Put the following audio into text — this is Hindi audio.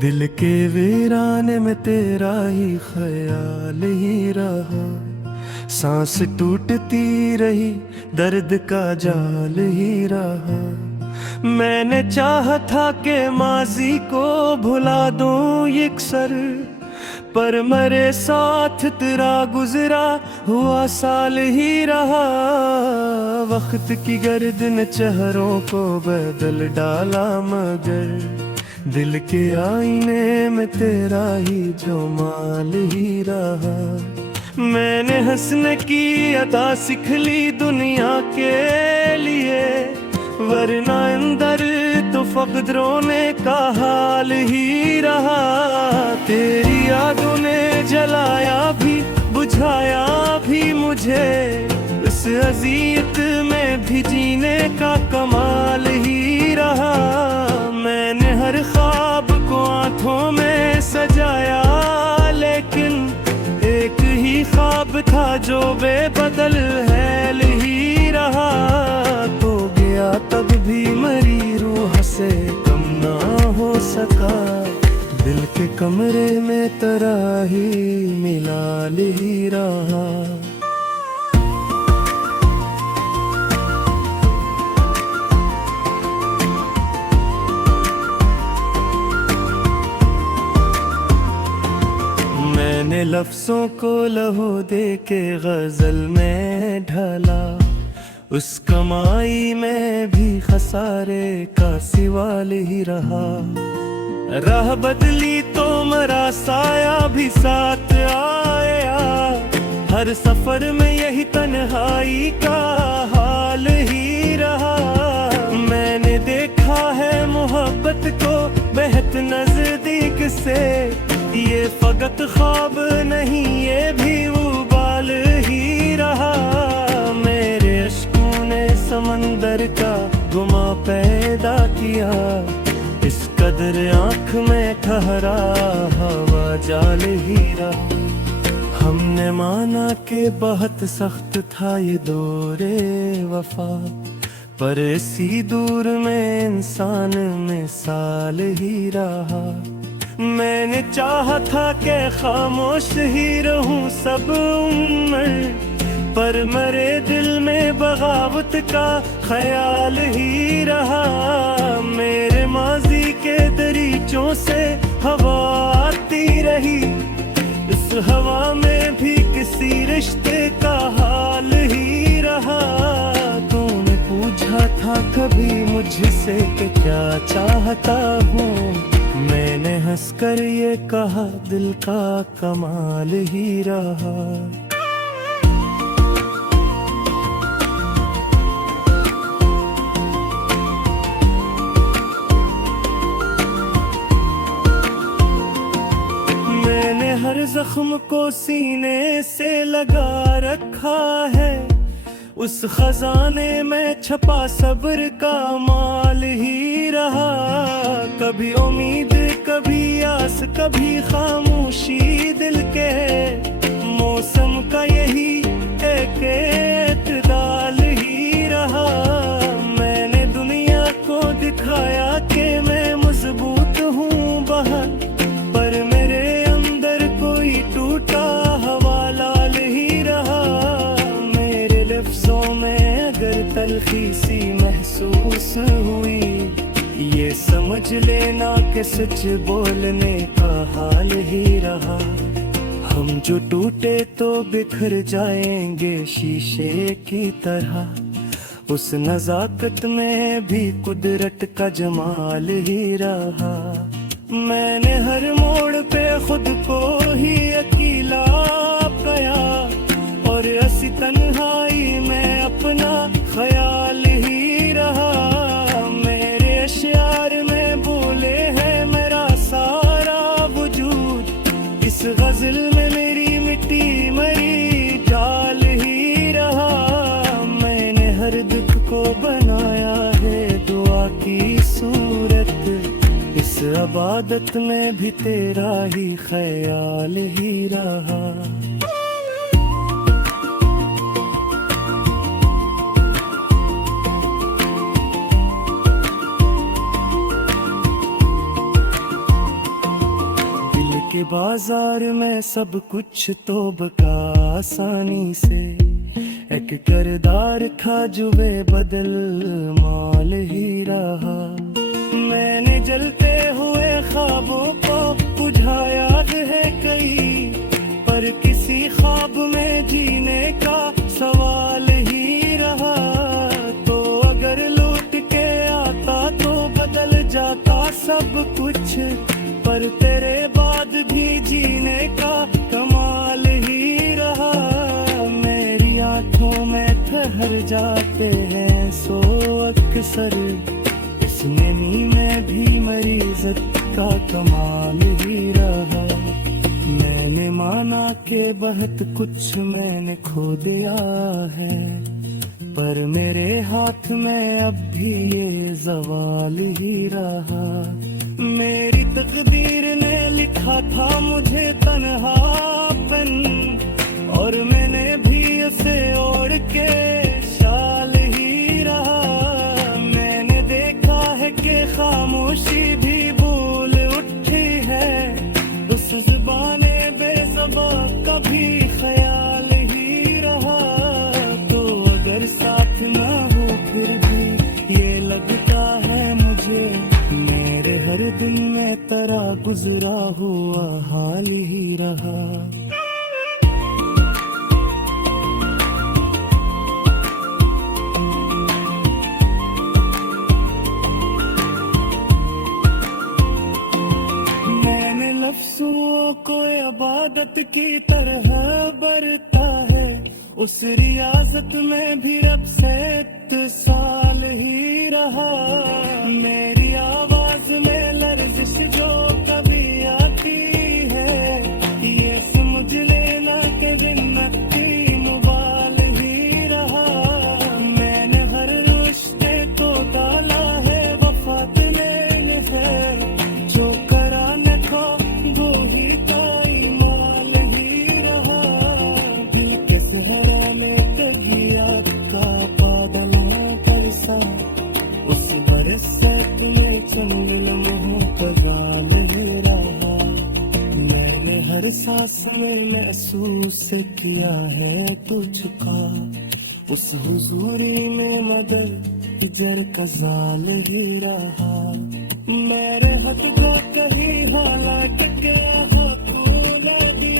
दिल के वीराने में तेरा ही ख्याल ही रहा। सांस टूटती रही, दर्द का जाल ही रहा। मैंने चाहा था कि माजी को भुला दूं यकसर, पर मेरे साथ तेरा गुजरा हुआ साल ही रहा। वक्त की गर्द ने चेहरों को बदल डाला, मगर दिल के आईने में तेरा ही जमाल ही रहा। मैंने हंसने की अदा सीख ली दुनिया के लिए, वरना अंदर तो फकत रोने का हाल ही रहा। तेरी यादों ने जलाया भी बुझाया भी मुझे, इस अज़ियत में भी जीने का कमाल ही रहा। मैंने हर ख्वाब को आंखों में सजाया, लेकिन एक ही ख्वाब था जो बेबदल हैल ही रहा। तो गया तब भी मरी रूह से कम ना हो सका, दिल के कमरे में तेरा ही मिलाल ही रहा। मैंने लफ्ज़ों को लहू दे के गज़ल में ढाला, उस कमाई में भी खसारे का सिवाल ही रहा। राह बदली तो मेरा साया भी साथ आया, हर सफर में यही तन्हाई का हाल ही रहा। मैंने देखा है मोहब्बत को बेहद नजदीक से, ये फकत ख्वाब नहीं ये भी उबाल ही रहा। मेरे अश्कों ने समंदर का गुमा पैदा किया, इस कदर आँख में ठहरा हवा जाल ही रहा। हमने माना कि बहुत सख्त था ये दौरे वफा, पर इसी दूर में इंसान मिसाल ही रहा। मैंने चाहा था कि खामोश ही रहूं सब उम्र, पर मेरे दिल में बगावत का ख्याल ही रहा। मेरे माजी के दरीचों से हवा आती रही, इस हवा में भी किसी रिश्ते का हाल ही रहा। तूने पूछा था कभी मुझसे कि क्या चाहता हूँ, मैंने हंसकर ये कहा दिल का कमाल ही रहा। मैंने हर जख्म को सीने से लगा रखा है, उस खजाने में छपा सब्र का माल ही रहा। कभी उम्मीद कभी आस कभी खामोशी दिल के, मौसम का यही एक एतदाल ही रहा। मैंने दुनिया को दिखाया कि मैं मजबूत हूँ बहुत, पर मेरे अंदर कोई टूटा हवालाल ही रहा। मेरे लफ्ज़ों में अगर तलखी सी महसूस हुई, ये समझ लेना कि सच बोलने का हाल ही रहा। हम जो टूटे तो बिखर जाएंगे शीशे की तरह, उस नजाकत में भी कुदरत का जमाल ही रहा। मैंने हर मोड़ पे खुद को ही अकेला पाया, और ऐसी तन्हाई में अपना ख्याल ही रहा। मेरे अश्यार में बोले हैं मेरा सारा वजूद, इस गजल में मेरी मिट्टी मरी जाल ही रहा। मैंने हर दुख को बनाया है दुआ की सूरत, इस इबादत में भी तेरा ही ख्याल ही रहा। बाजार में सब कुछ तो बका आसानी से, एक करदार खाजुबे बदल माल ही रहा। मैंने जलते हुए ख्वाबों को बुझा याद है कई, पर किसी ख्वाब में जीने का सवाल ही रहा। तो अगर लौट के आता तो बदल जाता सब कुछ, पर तेरे बाद भी जीने का कमाल ही रहा। मेरी आंखों में ठहर जाते हैं सो अक्सर, इस नमी में भी मरीजत का कमाल ही रहा। मैंने माना कि बहुत कुछ मैंने खो दिया है, पर मेरे हाथ में अब भी ये जवाल ही रहा। मेरी तकदीर ने लिखा था मुझे तन्हापन, और मैंने भी उसे ओढ़ के शाल ही रहा। मैंने देखा है कि खामोशी भी बोल उठी है, उस जुबाने बेज़बां का भी ख्याल ही रहा। तो अगर साथ ना हो फिर भी ये लगता है मुझे, मेरे हर दिन में तेरा गुजरा हुआ हाल ही रहा। मैंने लफ्ज़ों को इबादत की तरह बरता है, उस रियाजत में भी रब से इत्तिसाल ही रहा। मेरी आवाज में लर्जिश जो कभी आती है, ये समझ लेना कि जिन्नती मुबाल ही रहा। मैंने हर रिश्ते को डाला है वफात में है, जो कराने को वो ही काई माल ही रहा। दिल के सहराने कगिया का बादल में बरसा, उस बरसात में चंद लम्हों का गाल ही रहा। मैंने हर सांस में महसूस किया है तुझका, उस हुजूरी में मदर इजर का जाल ही रहा। मेरे हद का कहीं हालात के हाथों न दिया,